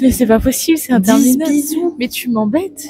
Mais c'est pas possible, c'est interminable. Bisous. Mais tu m'embêtes.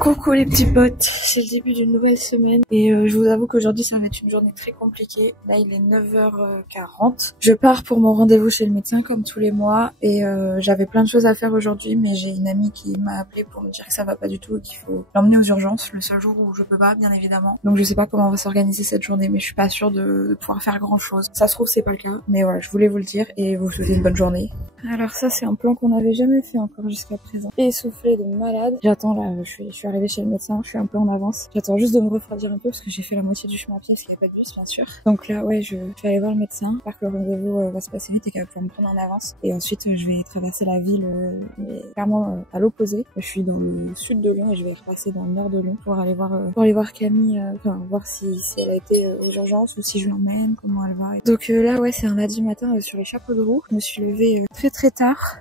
Coucou les petits potes, c'est le début d'une nouvelle semaine et je vous avoue qu'aujourd'hui ça va être une journée très compliquée. Là il est 9h40. Je pars pour mon rendez-vous chez le médecin comme tous les mois et j'avais plein de choses à faire aujourd'hui, mais j'ai une amie qui m'a appelé pour me dire que ça va pas du tout et qu'il faut l'emmener aux urgences, le seul jour où je peux pas bien évidemment. Donc je sais pas comment on va s'organiser cette journée, mais je suis pas sûre de pouvoir faire grand chose. Ça se trouve c'est pas le cas, mais voilà, je voulais vous le dire et vous souhaiter une bonne journée. Alors ça c'est un plan qu'on n'avait jamais fait encore jusqu'à présent. Essoufflée de malade. J'attends là, je suis arrivée chez le médecin, je suis un peu en avance. J'attends juste de me refroidir un peu parce que j'ai fait la moitié du chemin à pied parce qu'il n'y avait pas de bus bien sûr. Donc là ouais je vais aller voir le médecin. J'espère que le rendez-vous va se passer vite et qu'elle va pouvoir me prendre en avance. Et ensuite je vais traverser la ville mais clairement à l'opposé. Je suis dans le sud de Lyon et je vais repasser dans le nord de Lyon pour aller voir Camille, voir si elle a été aux urgences ou si je l'emmène, comment elle va. Donc là ouais c'est un lundi matin sur les chapeaux de roue. Je me suis levée très tard.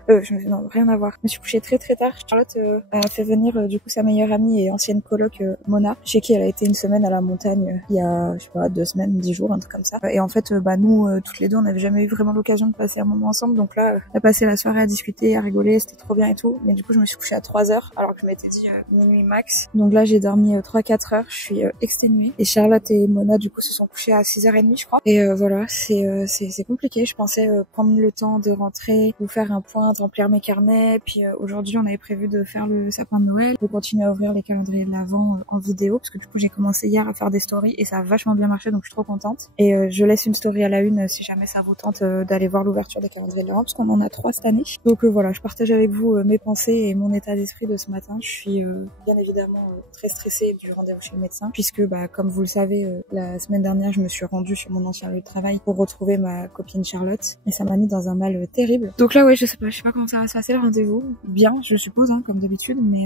Non, rien à voir. Je me suis couchée très tard. Charlotte a fait venir du coup sa meilleure amie et ancienne coloc Mona, chez qui elle a été une semaine à la montagne il y a, je sais pas, 2 semaines, 10 jours, un truc comme ça. Et en fait, nous, toutes les deux, on n'avait jamais eu vraiment l'occasion de passer un moment ensemble. Donc là, on a passé la soirée à discuter, à rigoler, c'était trop bien et tout. Mais du coup, je me suis couchée à 3h, alors que je m'étais dit minuit max. Donc là, j'ai dormi 3-4 heures. Je suis exténuée. Et Charlotte et Mona, du coup, se sont couchées à 6h30, je crois. Et voilà, c'est compliqué. Je pensais prendre le temps de rentrer, vous faire un point, de remplir mes carnets. Puis aujourd'hui, on avait prévu de faire le sapin de Noël, de continuer à ouvrir les calendriers de l'Avent en vidéo, parce que du coup, j'ai commencé hier à faire des stories et ça a vachement bien marché, donc je suis trop contente. Et je laisse une story à la une si jamais ça vous tente d'aller voir l'ouverture des calendriers de l'Avent, parce qu'on en a 3 cette année. Donc voilà, je partage avec vous mes pensées et mon état d'esprit de ce matin. Je suis bien évidemment très stressée du rendez-vous chez le médecin, puisque comme vous le savez, la semaine dernière, je me suis rendue sur mon ancien lieu de travail pour retrouver ma copine Charlotte, et ça m'a mis dans un mal terrible. Donc là ouais, je sais pas comment ça va se passer le rendez-vous. Bien, je suppose, comme d'habitude, mais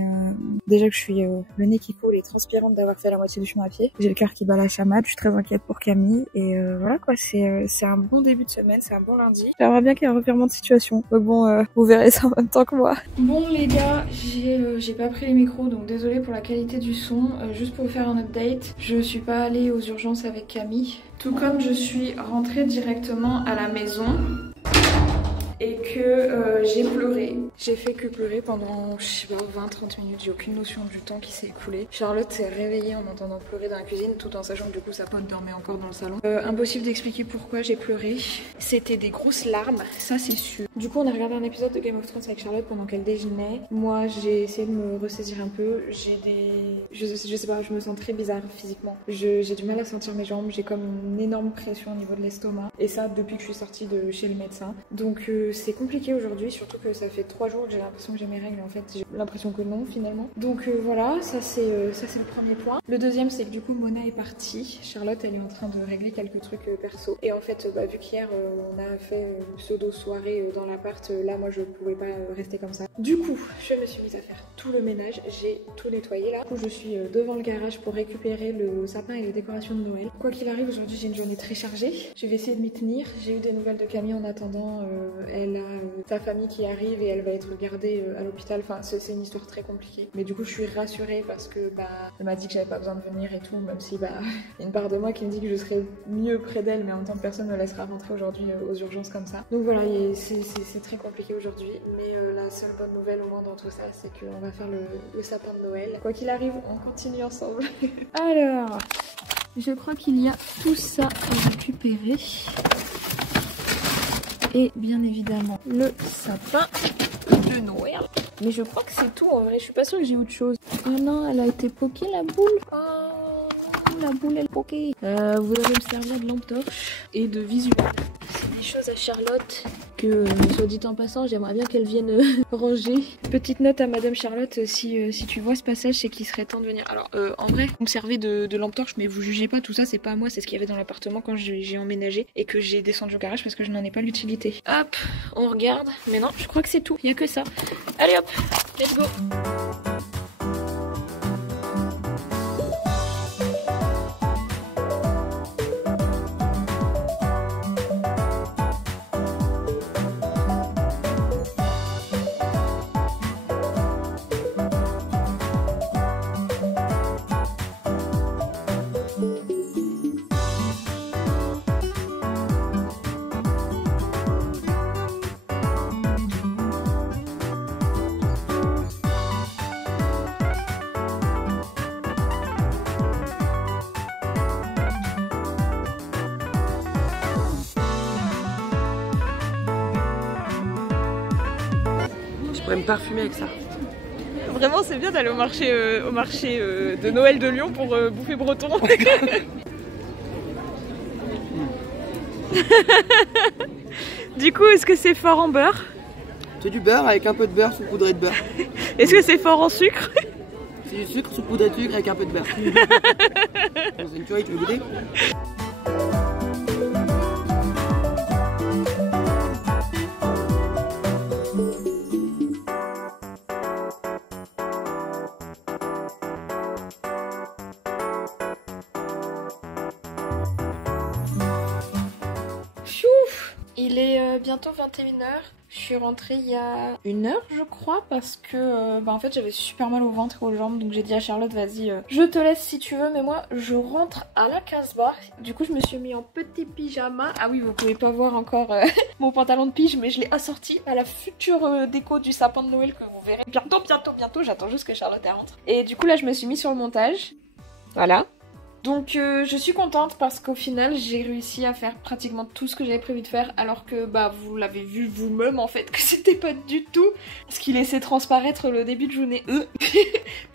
déjà que je suis le nez qui coule et transpirante d'avoir fait la moitié du chemin à pied. J'ai le cœur qui bat la chamade, je suis très inquiète pour Camille et voilà quoi, c'est un bon début de semaine, c'est un bon lundi. J'aimerais bien qu'il y ait un revirement de situation. Donc bon, vous verrez ça en même temps que moi. Bon les gars, j'ai pas pris les micros, donc désolée pour la qualité du son. Juste pour vous faire un update, je suis pas allée aux urgences avec Camille. Tout comme je suis rentrée directement à la maison et que j'ai pleuré. J'ai fait que pleurer pendant, je sais pas, 20-30 minutes. J'ai aucune notion du temps qui s'est écoulé. Charlotte s'est réveillée en m'entendant pleurer dans la cuisine, tout en sachant que du coup sa pote dormait encore dans le salon. Impossible d'expliquer pourquoi j'ai pleuré. C'était des grosses larmes, ça c'est sûr. Du coup on a regardé un épisode de Game of Thrones avec Charlotte pendant qu'elle déjeunait. Moi j'ai essayé de me ressaisir un peu. Je sais pas, je me sens très bizarre physiquement. J'ai du mal à sentir mes jambes, j'ai comme une énorme pression au niveau de l'estomac. Et ça depuis que je suis sortie de chez le médecin. Donc c'est compliqué aujourd'hui, surtout que ça fait 3 jours que j'ai l'impression que j'ai mes règles, en fait j'ai l'impression que non finalement. Donc voilà, ça c'est le premier point. Le deuxième c'est que du coup Mona est partie, Charlotte elle est en train de régler quelques trucs perso. Et en fait vu qu'hier on a fait une pseudo soirée dans l'appart, là moi je pouvais pas rester comme ça. Du coup je me suis mise à faire tout le ménage, j'ai tout nettoyé là. Du coup je suis devant le garage pour récupérer le sapin et les décorations de Noël. Quoi qu'il arrive aujourd'hui j'ai une journée très chargée, je vais essayer de m'y tenir. J'ai eu des nouvelles de Camille en attendant, elle a sa famille qui arrive et elle va être gardée à l'hôpital. Enfin, c'est une histoire très compliquée. Mais du coup, je suis rassurée parce que elle m'a dit que j'avais pas besoin de venir et tout, même si il y a une part de moi qui me dit que je serais mieux près d'elle, mais en même temps, personne ne me laissera rentrer aujourd'hui aux urgences comme ça. Donc voilà, c'est très compliqué aujourd'hui. Mais la seule bonne nouvelle au moins dans tout ça, c'est qu'on va faire le sapin de Noël. Quoi qu'il arrive, on continue ensemble. Alors, je crois qu'il y a tout ça à récupérer. Et bien évidemment le sapin de Noël. Mais je crois que c'est tout en vrai, je suis pas sûre que j'ai autre chose. Oh non, elle a été poquée la boule. Oh non, la boule elle est poquée. Vous allez me servir de lampe torche et de visuel. C'est des choses à Charlotte que, soit dit en passant, j'aimerais bien qu'elle vienne ranger. Petite note à Madame Charlotte, si tu vois ce passage, c'est qu'il serait temps de venir. Alors en vrai, vous me servez de lampe torche, mais vous jugez pas, tout ça c'est pas à moi, c'est ce qu'il y avait dans l'appartement quand j'ai emménagé et que j'ai descendu au garage parce que je n'en ai pas l'utilité. Hop, on regarde. Mais non, je crois que c'est tout, il y a que ça. Allez hop, let's go. On va me parfumer avec ça. Vraiment, c'est bien d'aller au marché de Noël de Lyon pour bouffer breton. Du coup, est-ce que c'est fort en beurre? C'est du beurre avec un peu de beurre saupoudré de beurre. Est-ce que c'est fort en sucre? C'est du sucre saupoudré de sucre avec un peu de beurre. C'est une tuerie, tu veux goûter? Il est bientôt 21h. Je suis rentrée il y a 1 heure, je crois, parce que en fait j'avais super mal au ventre et aux jambes, donc j'ai dit à Charlotte, vas-y, je te laisse si tu veux, mais moi je rentre à la Casbah. Du coup je me suis mis en petit pyjama. Ah oui, vous pouvez pas voir encore mon pantalon de pige, mais je l'ai assorti à la future déco du sapin de Noël que vous verrez bientôt. J'attends juste que Charlotte rentre. Et du coup là je me suis mis sur le montage. Voilà. Donc je suis contente parce qu'au final j'ai réussi à faire pratiquement tout ce que j'avais prévu de faire, alors que vous l'avez vu vous-même en fait que c'était pas du tout ce qui laissait transparaître le début de journée.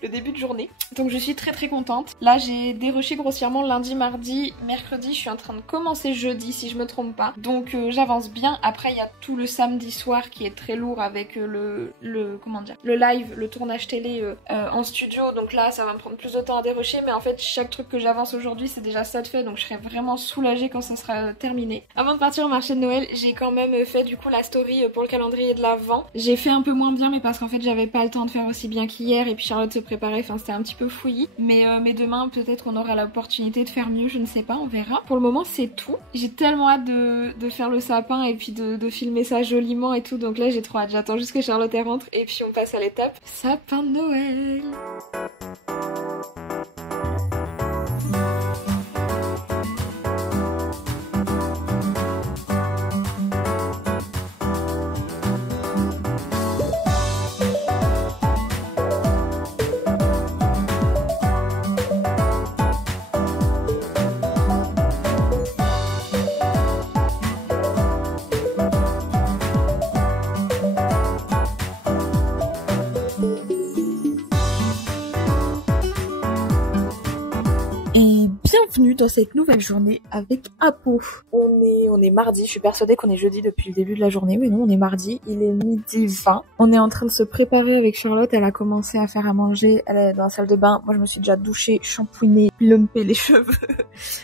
Le début de journée. Donc je suis très contente. Là j'ai dérushé grossièrement lundi, mardi, mercredi, je suis en train de commencer jeudi si je me trompe pas. Donc j'avance bien. Après il y a tout le samedi soir qui est très lourd avec le live, le tournage télé en studio. Donc là ça va me prendre plus de temps à dérusher, mais en fait chaque truc que j'avance aujourd'hui c'est déjà ça de fait, donc je serai vraiment soulagée quand ça sera terminé. Avant de partir au marché de Noël, j'ai quand même fait du coup la story pour le calendrier de l'Avent. J'ai fait un peu moins bien, mais parce qu'en fait j'avais pas le temps de faire aussi bien qu'hier, et puis Charlotte se préparait, enfin c'était un petit peu fouillis. Mais demain peut-être on aura l'opportunité de faire mieux, je ne sais pas, on verra. Pour le moment c'est tout. J'ai tellement hâte de faire le sapin et puis de filmer ça joliment et tout, donc là j'ai trop hâte. J'attends juste que Charlotte rentre et puis on passe à l'étape sapin de Noël. Bienvenue dans cette nouvelle journée avec Apo. On est mardi, je suis persuadée qu'on est jeudi depuis le début de la journée, mais non, on est mardi, il est 12h20. On est en train de se préparer avec Charlotte, elle a commencé à faire à manger, elle est dans la salle de bain, moi je me suis déjà douchée, shampouinée, plumpé les cheveux.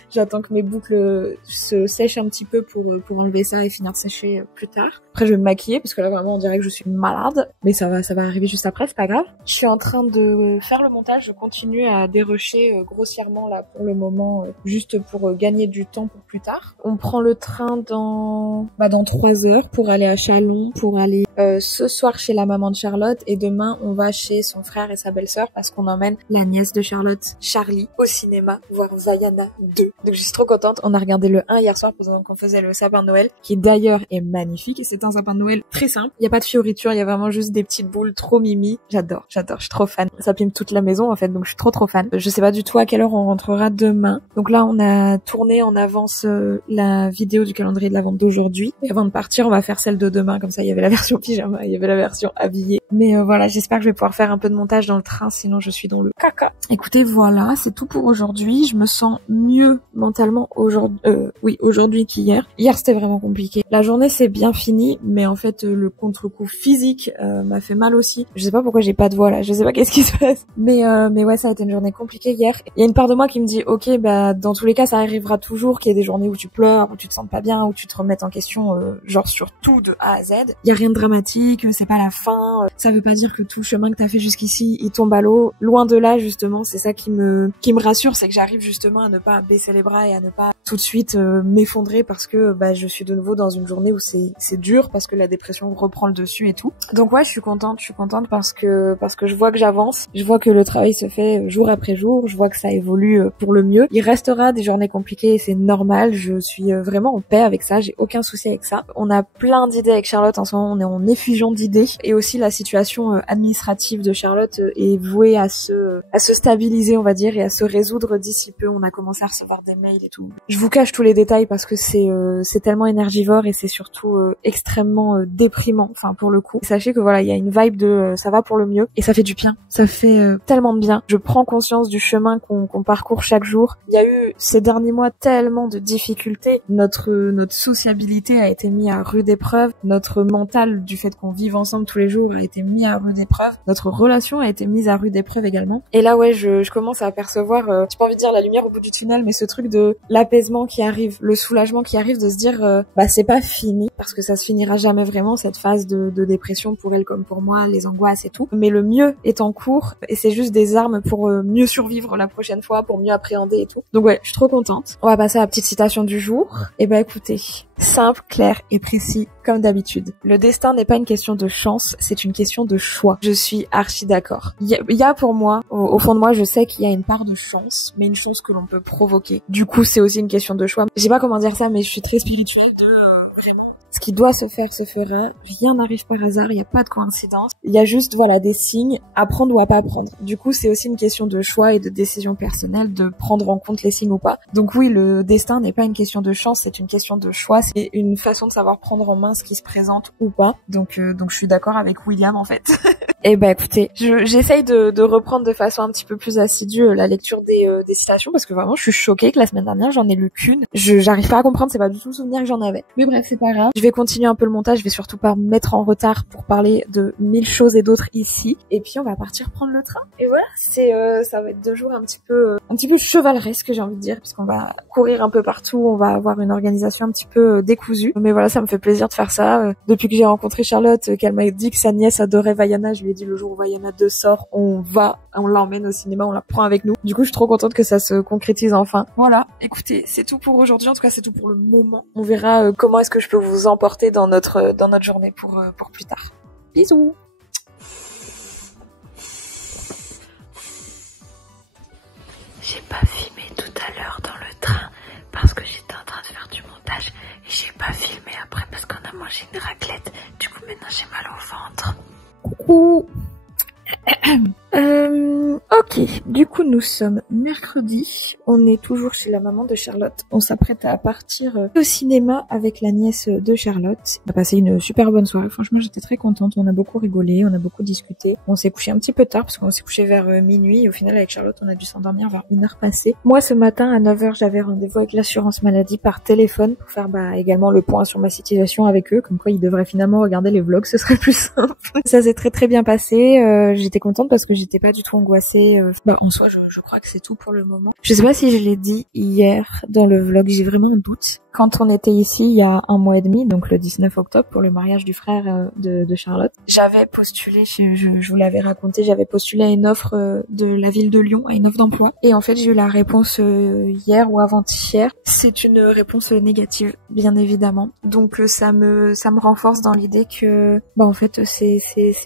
J'attends que mes boucles se sèchent un petit peu pour enlever ça et finir de sécher plus tard. Après je vais me maquiller parce que là vraiment on dirait que je suis malade, mais ça va arriver juste après, c'est pas grave. Je suis en train de faire le montage, je continue à dérusher grossièrement là pour le moment, juste pour gagner du temps pour plus tard. On prend le train dans 3 heures pour aller à Chalon, pour aller ce soir chez la maman de Charlotte, et demain on va chez son frère et sa belle-sœur parce qu'on emmène la nièce de Charlotte, Charlie, au cinéma voir Vaiana 2. Donc je suis trop contente. On a regardé le 1 hier soir pendant qu'on faisait le sapin de Noël, qui d'ailleurs est magnifique, et c'est un sapin de Noël très simple. Il y a pas de fioritures, il y a vraiment juste des petites boules trop mimi. J'adore, je suis trop fan. Ça pime toute la maison en fait, donc je suis trop fan. Je sais pas du tout à quelle heure on rentrera demain. Donc là on a tourné en avance la vidéo du calendrier de l'Avent d'aujourd'hui, et avant de partir on va faire celle de demain, comme ça il y avait la version pyjama, il y avait la version habillée. Mais voilà, j'espère que je vais pouvoir faire un peu de montage dans le train, sinon je suis dans le caca. Écoutez, voilà, c'est tout pour aujourd'hui. Je me sens mieux mentalement aujourd'hui qu'hier. Hier c'était vraiment compliqué. La journée c'est bien fini, mais en fait le contre-coup physique m'a fait mal aussi. Je sais pas pourquoi j'ai pas de voix là, je sais pas qu'est-ce qui se passe. Mais ouais, ça a été une journée compliquée hier. Il y a une part de moi qui me dit ok, dans tous les cas ça arrivera toujours qu'il y ait des journées où tu pleures, où tu te sens pas bien, où tu te remettes en question genre sur tout de A à Z. Il y a rien de dramatique, c'est pas la fin, ça veut pas dire que tout le chemin que t'as fait jusqu'ici il tombe à l'eau. Loin de là justement, c'est ça qui me rassure, c'est que j'arrive justement à ne pas baisser les bras et à ne pas tout de suite m'effondrer parce que je suis de nouveau dans une journée où c'est dur, parce que la dépression reprend le dessus et tout. Donc ouais, je suis contente parce que je vois que j'avance, je vois que le travail se fait jour après jour, je vois que ça évolue pour le mieux. Il restera des journées compliquées et c'est normal, je suis vraiment en paix avec ça, j'ai aucun souci avec ça. On a plein d'idées avec Charlotte en ce moment, en effusion d'idées. Et aussi la situation administrative de Charlotte est vouée à se stabiliser, on va dire, et à se résoudre d'ici peu. On a commencé à recevoir des mails et tout. Je vous cache tous les détails parce que c'est tellement énergivore et c'est surtout extrêmement déprimant, enfin pour le coup. Sachez que voilà, il y a une vibe de ça va pour le mieux et ça fait du bien. Ça fait tellement de bien. Je prends conscience du chemin qu'on parcourt chaque jour. Il y a eu ces derniers mois tellement de difficultés. Notre sociabilité a été mise à rude épreuve. Notre mental, du fait qu'on vive ensemble tous les jours, a été mis à rude épreuve. Notre relation a été mise à rude épreuve également. Et là, ouais, je commence à apercevoir, j'ai pas envie de dire la lumière au bout du tunnel, mais ce truc de l'apaisement qui arrive, le soulagement qui arrive, de se dire, bah c'est pas fini, parce que ça se finira jamais vraiment, cette phase de dépression pour elle comme pour moi, les angoisses et tout. Mais le mieux est en cours, et c'est juste des armes pour mieux survivre la prochaine fois, pour mieux appréhender et tout. Donc ouais, je suis trop contente. On va passer à la petite citation du jour. Et bah écoutez, simple, clair et précis, comme d'habitude. Le destin n'est pas une question de chance, c'est une question de choix. Je suis archi d'accord. Il y a pour moi, au fond de moi, je sais qu'il y a une part de chance, mais une chance que l'on peut provoquer. Du coup, c'est aussi une question de choix. Je sais pas comment dire ça, mais je suis très spirituelle de vraiment... Ce qui doit se faire se fera. Rien n'arrive par hasard, il n'y a pas de coïncidence. Il y a juste, voilà, des signes à prendre ou à pas prendre. Du coup, c'est aussi une question de choix et de décision personnelle de prendre en compte les signes ou pas. Donc oui, le destin n'est pas une question de chance, c'est une question de choix. C'est une façon de savoir prendre en main ce qui se présente ou pas. Donc je suis d'accord avec William, en fait. Et bah écoutez, j'essaye de reprendre de façon un petit peu plus assidue la lecture des citations parce que vraiment, je suis choquée que la semaine dernière, j'en ai lu qu'une. J'arrive pas à comprendre, c'est pas du tout le souvenir que j'en avais. Mais bref, c'est pas grave. Je vais continuer un peu le montage, je vais surtout pas me mettre en retard pour parler de 1000 choses et d'autres ici. Et puis on va partir prendre le train. Et voilà, ça va être 2 jours un petit peu chevaleresque, j'ai envie de dire, puisqu'on va courir un peu partout, on va avoir une organisation un petit peu décousue. Mais voilà, ça me fait plaisir de faire ça. Depuis que j'ai rencontré Charlotte, qu'elle m'a dit que sa nièce adorait Vaiana, je lui ai dit le jour où Vaiana 2 sort, on l'emmène au cinéma, on la prend avec nous. Du coup, je suis trop contente que ça se concrétise enfin. Voilà, écoutez, c'est tout pour aujourd'hui, en tout cas c'est tout pour le moment. On verra comment est-ce que je peux vous emporter dans notre journée pour plus tard. Bisous. J'ai pas filmé tout à l'heure dans le train parce que j'étais en train de faire du montage et j'ai pas filmé après parce qu'on a mangé une raclette. Du coup maintenant j'ai mal au ventre. Coucou. Ok, du coup nous sommes mercredi, on est toujours chez la maman de Charlotte, on s'apprête à partir au cinéma avec la nièce de Charlotte. On a passé une super bonne soirée, franchement j'étais très contente, on a beaucoup rigolé, on a beaucoup discuté, on s'est couché un petit peu tard parce qu'on s'est couché vers minuit et au final avec Charlotte on a dû s'endormir vers 1h passée. Moi ce matin à 9h j'avais rendez-vous avec l'assurance maladie par téléphone pour faire également le point sur ma situation avec eux, comme quoi ils devraient finalement regarder les vlogs, ce serait plus simple. Ça s'est très bien passé, j'étais contente parce que j'étais pas du tout angoissée. En soi, je crois que c'est tout pour le moment. Je sais pas si je l'ai dit hier dans le vlog, j'ai vraiment un doute. Quand on était ici il y a 1 mois et demi, donc le 19 octobre pour le mariage du frère de Charlotte, j'avais postulé, je vous l'avais raconté, j'avais postulé à une offre de la ville de Lyon, à une offre d'emploi. Et en fait, j'ai eu la réponse hier ou avant-hier. C'est une réponse négative, bien évidemment. Donc ça me renforce dans l'idée que en fait c'est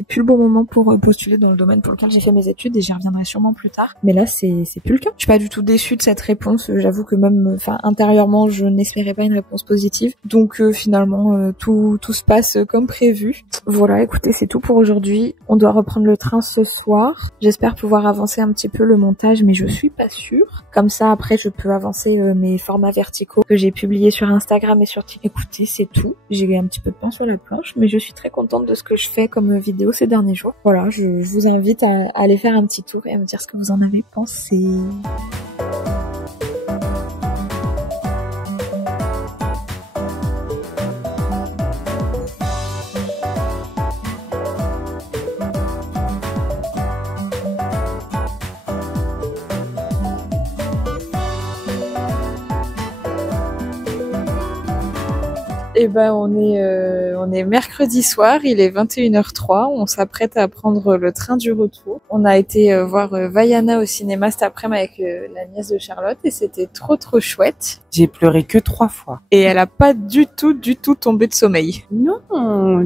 plus le bon moment pour postuler dans le domaine pour lequel j'ai fait mes études et j'y reviendrai sûrement plus tard. Mais là c'est plus le cas. Je suis pas du tout déçue de cette réponse. J'avoue que même intérieurement je n'espérais pas une réponse positive. Donc finalement tout se passe comme prévu. Voilà, écoutez, c'est tout pour aujourd'hui. On doit reprendre le train ce soir. J'espère pouvoir avancer un petit peu le montage, mais je suis pas sûre. Comme ça après je peux avancer mes formats verticaux que j'ai publiés sur Instagram et sur TikTok. Écoutez, c'est tout. J'ai un petit peu de pain sur la planche, mais je suis très contente de ce que je fais comme vidéo ces derniers jours. Voilà, je vous invite à aller faire un petit tour et à me dire ce que vous en avez pensé. Et on est mercredi soir, il est 21h03, on s'apprête à prendre le train du retour. On a été voir Vaiana au cinéma cet après-midi avec la nièce de Charlotte et c'était trop chouette. J'ai pleuré que 3 fois. Et elle a pas du tout tombé de sommeil. Non,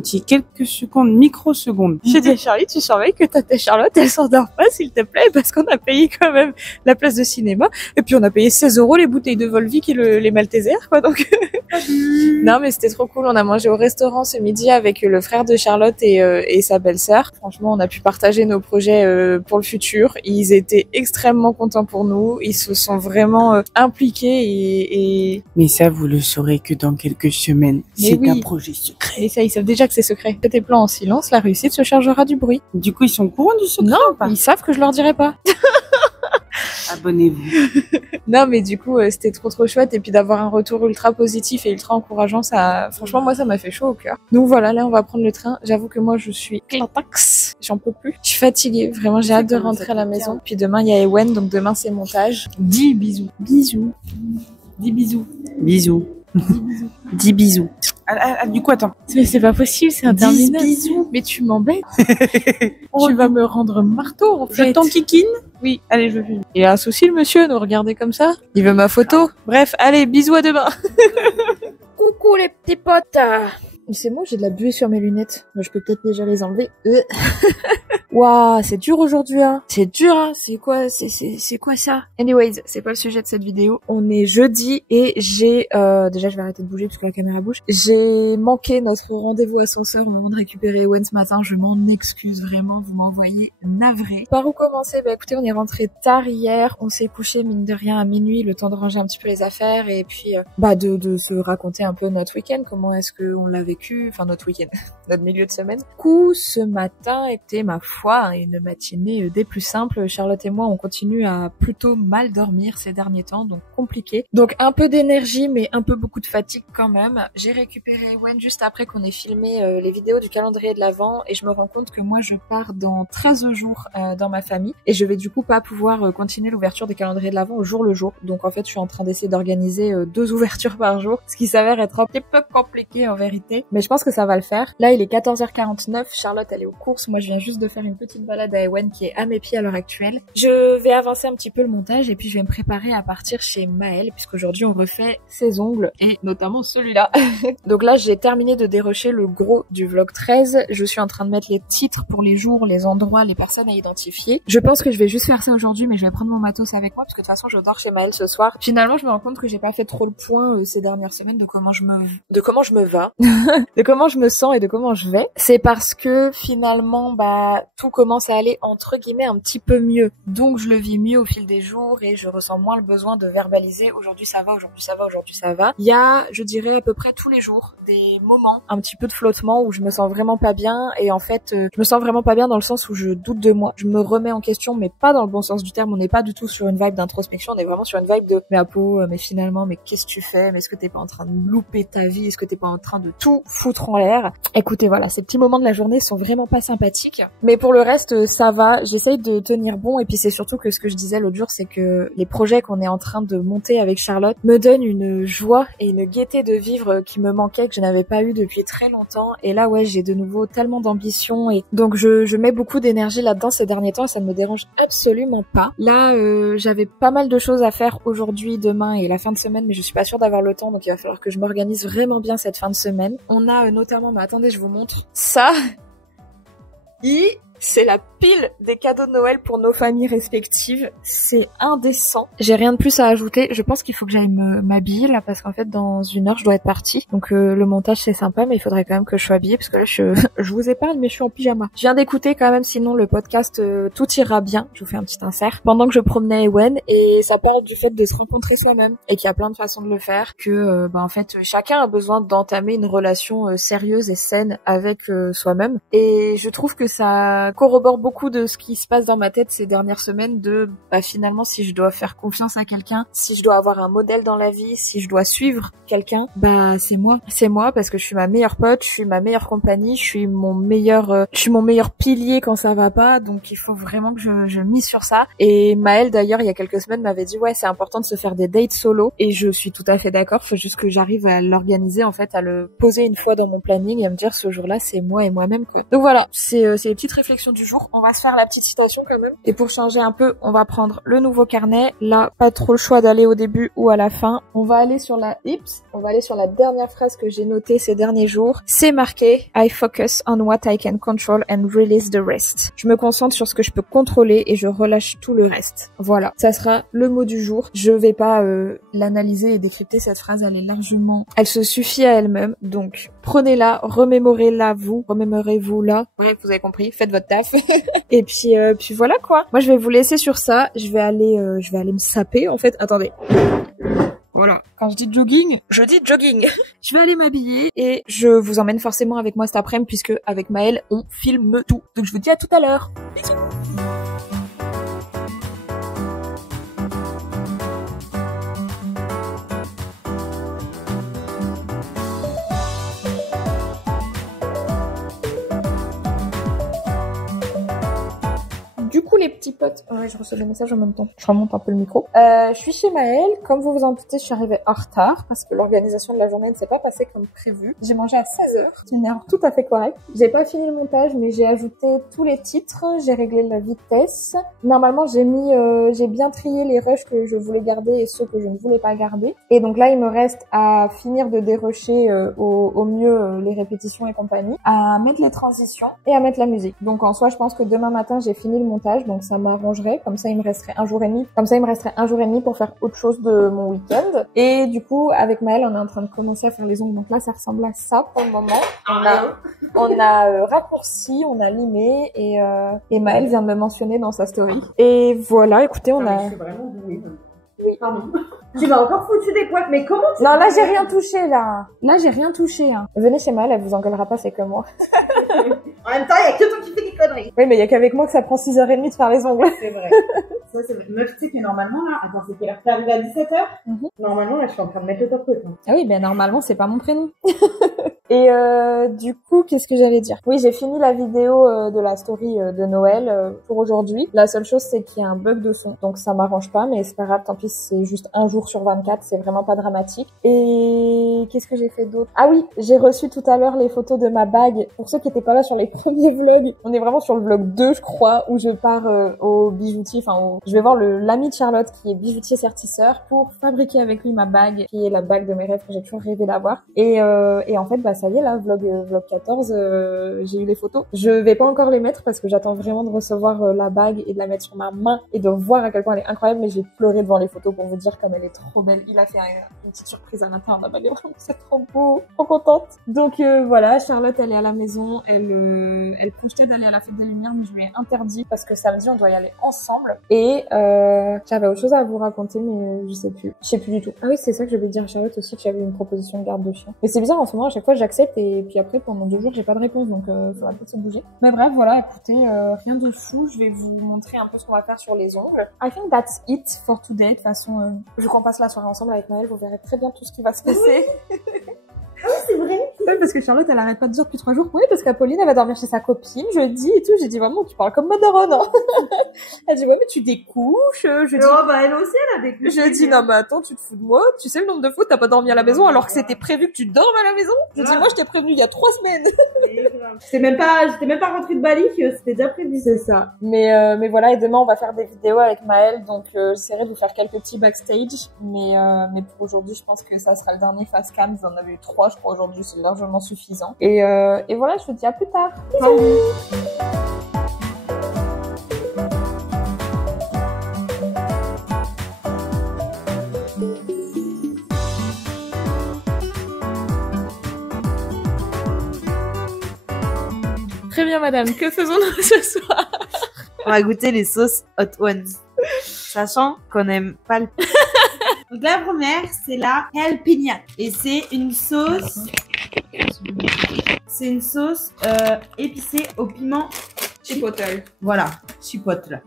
j'ai quelques secondes, microsecondes. J'ai dit à Charlie, tu surveilles que ta Charlotte, elle s'endort pas s'il te plaît, parce qu'on a payé quand même la place de cinéma. Et puis on a payé 16 € les bouteilles de Volvic et les Maltesers, quoi, donc... Non mais c'était trop cool. On a mangé au restaurant ce midi avec le frère de Charlotte et sa belle-sœur. Franchement, on a pu partager nos projets pour le futur. Ils étaient extrêmement contents pour nous. Ils se sont vraiment impliqués et... Mais ça, vous le saurez que dans quelques semaines. C'est un projet secret. Et ça, ils savent déjà que c'est secret. Fais tes plans en silence, la réussite se chargera du bruit. Du coup, ils sont au courant du secret Non, ou pas? ils savent que je leur dirai pas. Abonnez-vous. Non, mais du coup, c'était trop chouette. Et puis d'avoir un retour ultra positif et ultra encourageant, ça, franchement, moi, ça m'a fait chaud au cœur. Donc voilà, là, on va prendre le train. J'avoue que moi, je suis clatax. J'en peux plus. Je suis fatiguée. Vraiment, j'ai hâte de rentrer à la maison. Puis demain, il y a Ewen, donc demain, c'est montage. 10 bisous. Bisous. 10 bisous. Bisous. 10 bisous. Du coup, attends. Mais c'est pas possible, c'est 10 interminable. bisous. Mais tu m'embêtes. Tu vas me rendre marteau, en Je fait. t'en kikine? Oui. Allez, je filme. Il a un souci, le monsieur, nous regarder comme ça. Il veut ma photo. Bref, allez, bisous à demain. Coucou les petits potes. C'est moi, j'ai de la buée sur mes lunettes. Moi, je peux peut-être déjà les enlever. Waouh, c'est dur aujourd'hui, hein. C'est dur, hein. C'est quoi ça? Anyways, c'est pas le sujet de cette vidéo. On est jeudi et j'ai, déjà, je vais arrêter de bouger parce que la caméra bouge. J'ai manqué notre rendez-vous ascenseur au moment de récupérer Ewen ce matin. Je m'en excuse vraiment. Vous m'envoyez navré. Par où commencer? Bah, écoutez, on est rentré tard hier. On s'est couché, mine de rien, à minuit, le temps de ranger un petit peu les affaires et puis, de se raconter un peu notre week-end. Comment est-ce qu'on l'a vécu? Enfin, notre week-end. Notre milieu de semaine. Du coup, ce matin était, ma foi, une matinée des plus simples. Charlotte et moi, on continue à plutôt mal dormir ces derniers temps, donc compliqué. Donc un peu d'énergie, mais un peu beaucoup de fatigue quand même. J'ai récupéré Ewen juste après qu'on ait filmé les vidéos du calendrier de l'Avent et je me rends compte que moi, je pars dans 13 jours dans ma famille et je vais du coup pas pouvoir continuer l'ouverture des calendriers de l'Avent au jour le jour. Donc en fait, je suis en train d'essayer d'organiser 2 ouvertures par jour, ce qui s'avère être un petit peu compliqué en vérité. Mais je pense que ça va le faire. Là, il est 14h49. Charlotte, elle est aux courses. Moi, je viens juste de faire une petite balade à Ewen qui est à mes pieds à l'heure actuelle. Je vais avancer un petit peu le montage et puis je vais me préparer à partir chez Maëlle puisqu'aujourd'hui, on refait ses ongles et notamment celui-là. Donc là, j'ai terminé de dérocher le gros du vlog 13. Je suis en train de mettre les titres pour les jours, les endroits, les personnes à identifier. Je pense que je vais juste faire ça aujourd'hui, mais je vais prendre mon matos avec moi parce que de toute façon, je dors chez Maëlle ce soir. Finalement, je me rends compte que j'ai pas fait trop le point ces dernières semaines de comment je me va. De comment je me sens et de comment je vais. C'est parce que finalement, tout commence à aller entre guillemets un petit peu mieux. Donc je le vis mieux au fil des jours et je ressens moins le besoin de verbaliser aujourd'hui ça va, aujourd'hui ça va, aujourd'hui ça va. Il y a, je dirais à peu près tous les jours, des moments, un petit peu de flottement où je me sens vraiment pas bien et en fait, je me sens vraiment pas bien dans le sens où je doute de moi. Je me remets en question, mais pas dans le bon sens du terme. On n'est pas du tout sur une vibe d'introspection, on est vraiment sur une vibe de mais Apo, mais finalement, mais qu'est-ce que tu fais? Mais est-ce que t'es pas en train de louper ta vie? Est-ce que t'es pas en train de tout foutre en l'air? Écoutez, voilà, ces petits moments de la journée sont vraiment pas sympathiques. Mais pour le reste, ça va. J'essaye de tenir bon. Et puis c'est surtout que ce que je disais l'autre jour, c'est que les projets qu'on est en train de monter avec Charlotte me donnent une joie et une gaieté de vivre qui me manquait, que je n'avais pas eu depuis très longtemps. Et là, ouais, j'ai de nouveau tellement d'ambition. Et donc, je mets beaucoup d'énergie là-dedans ces derniers temps et ça ne me dérange absolument pas. Là, j'avais pas mal de choses à faire aujourd'hui, demain et la fin de semaine, mais je suis pas sûre d'avoir le temps. Donc, il va falloir que je m'organise vraiment bien cette fin de semaine. On a notamment, mais attendez, je vous montre ça. C'est la pile des cadeaux de Noël pour nos familles respectives. C'est indécent. J'ai rien de plus à ajouter. Je pense qu'il faut que j'aille m'habiller là parce qu'en fait dans 1 heure je dois être partie. Donc le montage c'est sympa mais il faudrait quand même que je sois habillée parce que là je vous épargne mais je suis en pyjama. Je viens d'écouter quand même sinon le podcast Tout ira bien. Je vous fais un petit insert. Pendant que je promenais Ewen et ça parle du fait de se rencontrer soi-même et qu'il y a plein de façons de le faire. Que en fait chacun a besoin d'entamer une relation sérieuse et saine avec soi-même. Et je trouve que ça corrobore beaucoup de ce qui se passe dans ma tête ces dernières semaines de finalement si je dois faire confiance à quelqu'un, si je dois avoir un modèle dans la vie, si je dois suivre quelqu'un, c'est moi parce que je suis ma meilleure pote, je suis ma meilleure compagnie, je suis mon meilleur pilier quand ça va pas, donc il faut vraiment que je mise sur ça. Et Maëlle d'ailleurs il y a quelques semaines m'avait dit ouais c'est important de se faire des dates solo et je suis tout à fait d'accord, faut juste que j'arrive à l'organiser en fait, à le poser une fois dans mon planning et à me dire ce jour-là c'est moi et moi-même quoi. Donc voilà, c'est les petites réflexions réflexion du jour. On va se faire la petite citation quand même. Et pour changer un peu, on va prendre le nouveau carnet. Là, pas trop le choix d'aller au début ou à la fin. On va aller sur la hips. On va aller sur la dernière phrase que j'ai notée ces derniers jours. C'est marqué I focus on what I can control and release the rest. Je me concentre sur ce que je peux contrôler et je relâche tout le reste. Voilà, ça sera le mot du jour. Je vais pas l'analyser et décrypter cette phrase. Elle se suffit à elle-même. Donc prenez-la, remémorez-la vous, remémorez-vous là. Oui, vous avez compris. Faites votre taf. Et puis voilà quoi. Moi je vais vous laisser sur ça. Je vais aller me saper en fait. Attendez. Voilà. Quand je dis jogging, je dis jogging. Je vais aller m'habiller et je vous emmène forcément avec moi cet après-midi puisque avec Maëlle, on filme tout. Donc je vous dis à tout à l'heure. Bisous. Du coup, les petits potes, ouais, je reçois des messages en même temps. Je remonte un peu le micro. Je suis chez Maëlle. Comme vous vous en doutez, je suis arrivée en retard parce que l'organisation de la journée ne s'est pas passée comme prévu. J'ai mangé à 16h. C'est une erreur tout à fait correcte. J'ai pas fini le montage, mais j'ai ajouté tous les titres. J'ai réglé la vitesse. Normalement, j'ai bien trié les rushs que je voulais garder et ceux que je ne voulais pas garder. Et donc là, il me reste à finir de dérusher au mieux les répétitions et compagnie, à mettre les transitions et à mettre la musique. Donc en soi, je pense que demain matin, j'ai fini le montage. Donc ça m'arrangerait, comme ça il me resterait un jour et demi pour faire autre chose de mon week-end. Et du coup avec Maëlle on est en train de commencer à faire les ongles, donc là ça ressemble à ça pour le moment. On a raccourci, on a limé et Maëlle vient de me mentionner dans sa story. Et voilà, écoutez, on a... Je suis vraiment douée. Oui. Pardon. Tu m'as encore foutu des poils, mais comment tu... Non, là j'ai rien touché là. Là j'ai rien touché. Hein. Venez chez Maëlle, elle vous engueulera pas, c'est que moi. En même temps, il y a que toi qui fais des conneries. Oui, mais il y a qu'avec moi que ça prend 6h30 de faire les ongles. C'est vrai. Ça, c'est vrai. Meuf, tu sais que normalement, là, attends, c'est quelle heure? T'es arrivée à 17h? Normalement, là, je suis en train de mettre le top coat. Hein. Ah oui, ben normalement, c'est pas mon prénom. Et du coup, qu'est-ce que j'allais dire? Oui, j'ai fini la vidéo de la story de Noël pour aujourd'hui. La seule chose, c'est qu'il y a un bug de son. Donc ça m'arrange pas, mais c'est pas grave, tant pis, c'est juste un jour sur 24, c'est vraiment pas dramatique. Et qu'est-ce que j'ai fait d'autre? Ah oui, j'ai reçu tout à l'heure les photos de ma bague. Pour ceux qui étaient pas là sur les premiers vlogs, on est vraiment sur le vlog 2, je crois, où je pars au bijoutier, je vais voir l'ami de Charlotte qui est bijoutier sertisseur pour fabriquer avec lui ma bague, qui est la bague de mes rêves que j'ai toujours rêvé d'avoir. Et en fait, bah ça y est, là, vlog 14, j'ai eu les photos. Je vais pas encore les mettre parce que j'attends vraiment de recevoir la bague et de la mettre sur ma main et de voir à quel point elle est incroyable, mais j'ai pleuré devant les photos pour vous dire comme elle est trop belle. Il a fait une petite surprise à l'intérieur de la bague, c'est trop beau, trop contente. Donc voilà, Charlotte, elle est à la maison, elle projetait d'aller à la fête des Lumières, mais je lui ai interdit parce que samedi, on doit y aller ensemble. Et j'avais autre chose à vous raconter, mais je sais plus du tout. Ah oui, c'est ça que je voulais dire à Charlotte aussi, que j'avais une proposition de garde de chien. Mais c'est bizarre, en ce moment, à chaque fois, j'accepte et puis après, pendant 2 jours, j'ai pas de réponse, donc ça va peut-être se bouger. Mais bref, voilà, écoutez, rien de fou. Je vais vous montrer un peu ce qu'on va faire sur les ongles. I think that's it for today. De toute façon, vu qu'on passe la soirée ensemble avec Maëlle, vous verrez très bien tout ce qui va se passer. Ah oui, c'est vrai. Ouais, parce que Charlotte, elle arrête pas de dire depuis 3 jours. Oui, parce qu'Apolline, elle va dormir chez sa copine jeudi et tout. J'ai dit, vraiment, tu parles comme ma daronne, hein. Elle dit, ouais, mais tu découches. Je dis, Oh, bah, elle aussi, elle a des couches. je dis, non, mais attends, tu te fous de moi. Tu sais le nombre de fois que t'as pas dormi à la maison alors que c'était prévu que tu dormes à la maison? Je dis, moi, je t'ai prévenu il y a 3 semaines. J'étais même pas rentrée de Bali, c'était déjà prévu. C'est ça. Mais voilà, et demain, on va faire des vidéos avec Maëlle, donc j'essaierai de vous faire quelques petits backstage. Mais pour aujourd'hui, je pense que ça sera le dernier face cam. Vous en avez eu 3, je crois, aujourd'hui, c'est largement suffisant. Et voilà, je vous dis à plus tard. Salut. Très bien, madame. Que faisons-nous ce soir? On va goûter les sauces Hot Ones. Sachant qu'on n'aime pas le... Donc la première, c'est la Hell Pignat. Et c'est une sauce... C'est une sauce épicée au piment... Chipotle. Voilà, chipotle.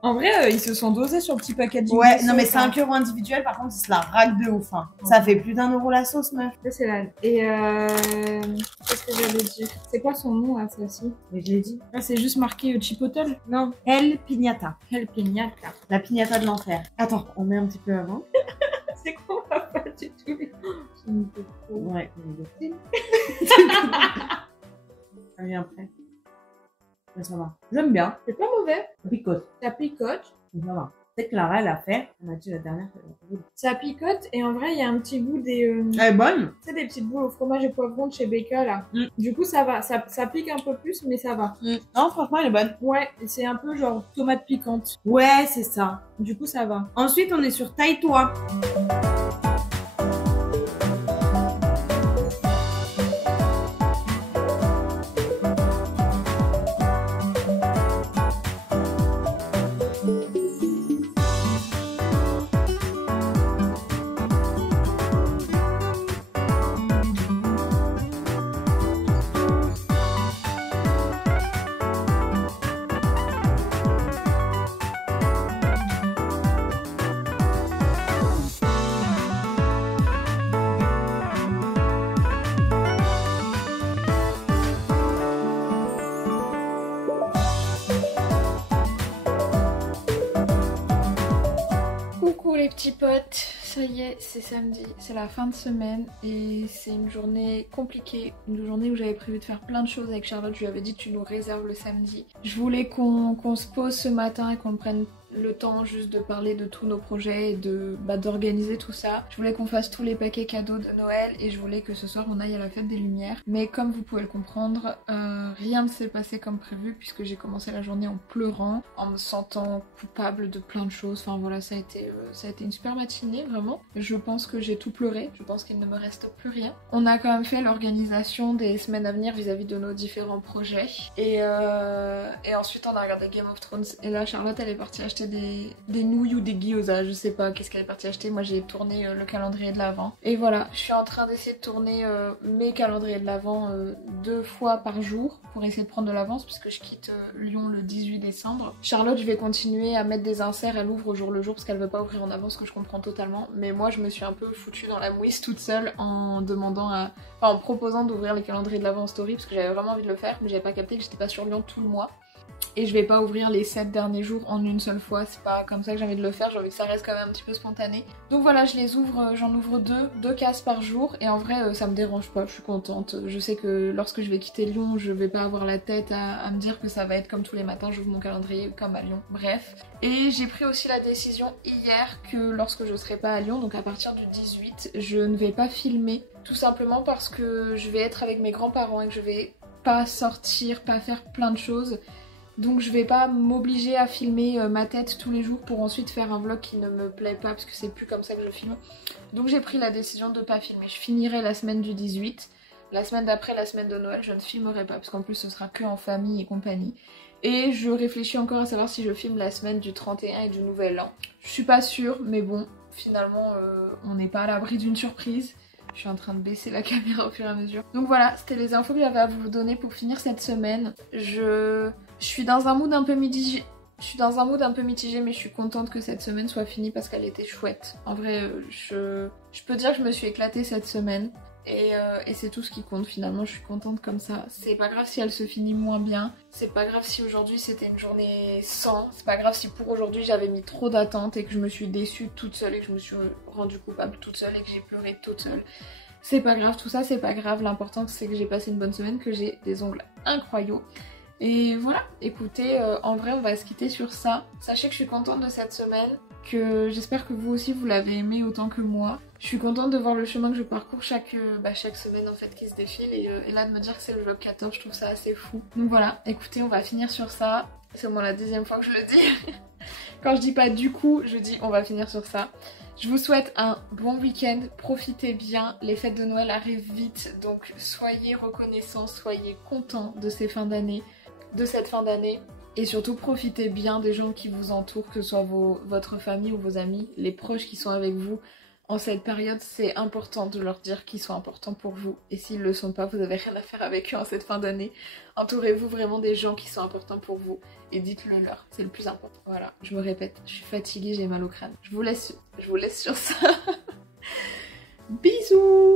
En vrai, ils se sont dosés sur le petit packaging. Ouais, non mais c'est un euro individuel, par contre, c'est la rack de ouf. Hein. Ça fait plus d'1 € la sauce, meuf. C'est là. Et qu'est-ce que j'allais dire? C'est quoi son nom, là, celle-ci? Mais je l'ai dit. Ah, c'est juste marqué Chipotle? Non. Hell Pignata. Hell Pignata. La pignata de l'enfer. Attends, on met un petit peu avant. C'est quoi, pas du tout? Ouais. Ça vient après. Mais ça va. J'aime bien. C'est pas mauvais. Ça picote. Ça picote. Ça va. C'est Clara, elle a fait. Elle m'a dit la dernière fois. Ça picote et en vrai, il y a un petit goût des... Elle est bonne. Tu sais, des petites boules au fromage et poivron de chez Becca, là. Du coup, ça va. Ça pique un peu plus, mais ça va. Non, franchement, elle est bonne. Ouais, c'est un peu genre tomate piquante. Ouais, c'est ça. Du coup, ça va. Ensuite, on est sur Taille-toi. Coucou les petits potes, ça y est, c'est samedi, c'est la fin de semaine et c'est une journée compliquée, une journée où j'avais prévu de faire plein de choses avec Charlotte. Je lui avais dit tu nous réserves le samedi. Je voulais qu'on se pose ce matin et qu'on prenne le temps juste de parler de tous nos projets et d'organiser tout ça. Je voulais qu'on fasse tous les paquets cadeaux de Noël et je voulais que ce soir on aille à la fête des Lumières. Mais comme vous pouvez le comprendre, rien ne s'est passé comme prévu puisque j'ai commencé la journée en pleurant, en me sentant coupable de plein de choses. Enfin voilà, ça a été une super matinée vraiment. Je pense que j'ai tout pleuré, je pense qu'il ne me reste plus rien. On a quand même fait l'organisation des semaines à venir vis-à-vis de nos différents projets et ensuite on a regardé Game of Thrones et là Charlotte elle est partie acheter des nouilles ou des gyoza, je sais pas qu'est-ce qu'elle est partie acheter. Moi j'ai tourné le calendrier de l'Avent et voilà, je suis en train d'essayer de tourner mes calendriers de l'Avent 2 fois par jour pour essayer de prendre de l'avance puisque je quitte Lyon le 18 décembre. Charlotte, je vais continuer à mettre des inserts, elle ouvre au jour le jour parce qu'elle veut pas ouvrir en avance, que je comprends totalement, mais moi je me suis un peu foutue dans la mouise toute seule en proposant d'ouvrir les calendriers de l'Avent en story parce que j'avais vraiment envie de le faire mais j'avais pas capté que j'étais pas sur Lyon tout le mois. Et je vais pas ouvrir les 7 derniers jours en une seule fois, c'est pas comme ça que j'ai envie de le faire, j'ai envie que ça reste quand même un petit peu spontané. Donc voilà, je les ouvre, j'en ouvre 2 cases par jour et en vrai ça me dérange pas, je suis contente. Je sais que lorsque je vais quitter Lyon, je vais pas avoir la tête à me dire que ça va être comme tous les matins, j'ouvre mon calendrier comme à Lyon, bref. Et j'ai pris aussi la décision hier que lorsque je serai pas à Lyon, donc à partir du 18, je ne vais pas filmer, tout simplement parce que je vais être avec mes grands-parents et que je vais pas sortir, pas faire plein de choses. Donc je vais pas m'obliger à filmer ma tête tous les jours pour ensuite faire un vlog qui ne me plaît pas parce que c'est plus comme ça que je filme. Donc j'ai pris la décision de pas filmer. Je finirai la semaine du 18. La semaine d'après, la semaine de Noël, je ne filmerai pas parce qu'en plus ce sera que en famille et compagnie. Et je réfléchis encore à savoir si je filme la semaine du 31 et du Nouvel An. Je suis pas sûre, mais bon, finalement on n'est pas à l'abri d'une surprise. Je suis en train de baisser la caméra au fur et à mesure. Donc voilà, c'était les infos que j'avais à vous donner pour finir cette semaine. Je suis dans un mood un peu mitigé. Mais je suis contente que cette semaine soit finie parce qu'elle était chouette. En vrai, je peux dire que je me suis éclatée cette semaine. Et c'est tout ce qui compte finalement, je suis contente comme ça. C'est pas grave si elle se finit moins bien. C'est pas grave si aujourd'hui c'était une journée sans. C'est pas grave si pour aujourd'hui j'avais mis trop d'attentes et que je me suis déçue toute seule et que je me suis rendue coupable toute seule et que j'ai pleuré toute seule. C'est pas grave, tout ça c'est pas grave. L'important c'est que j'ai passé une bonne semaine, que j'ai des ongles incroyables. Et voilà, écoutez, en vrai on va se quitter sur ça. Sachez que je suis contente de cette semaine, que j'espère que vous aussi vous l'avez aimé autant que moi. Je suis contente de voir le chemin que je parcours chaque semaine en fait qui se défile et là de me dire que c'est le vlog 14, je trouve ça assez fou. Donc voilà, écoutez, on va finir sur ça. C'est au moins la 2e fois que je le dis. Quand je dis pas du coup, je dis on va finir sur ça. Je vous souhaite un bon week-end, profitez bien, les fêtes de Noël arrivent vite, donc soyez reconnaissants, soyez contents de cette fin d'année. Et surtout profitez bien des gens qui vous entourent, que ce soit votre famille ou vos amis, les proches qui sont avec vous. En cette période, c'est important de leur dire qu'ils sont importants pour vous. Et s'ils le sont pas, vous avez rien à faire avec eux en cette fin d'année. Entourez-vous vraiment des gens qui sont importants pour vous. Et dites-le leur, c'est le plus important. Voilà, je me répète, je suis fatiguée, j'ai mal au crâne. Je vous laisse sur ça. Bisous.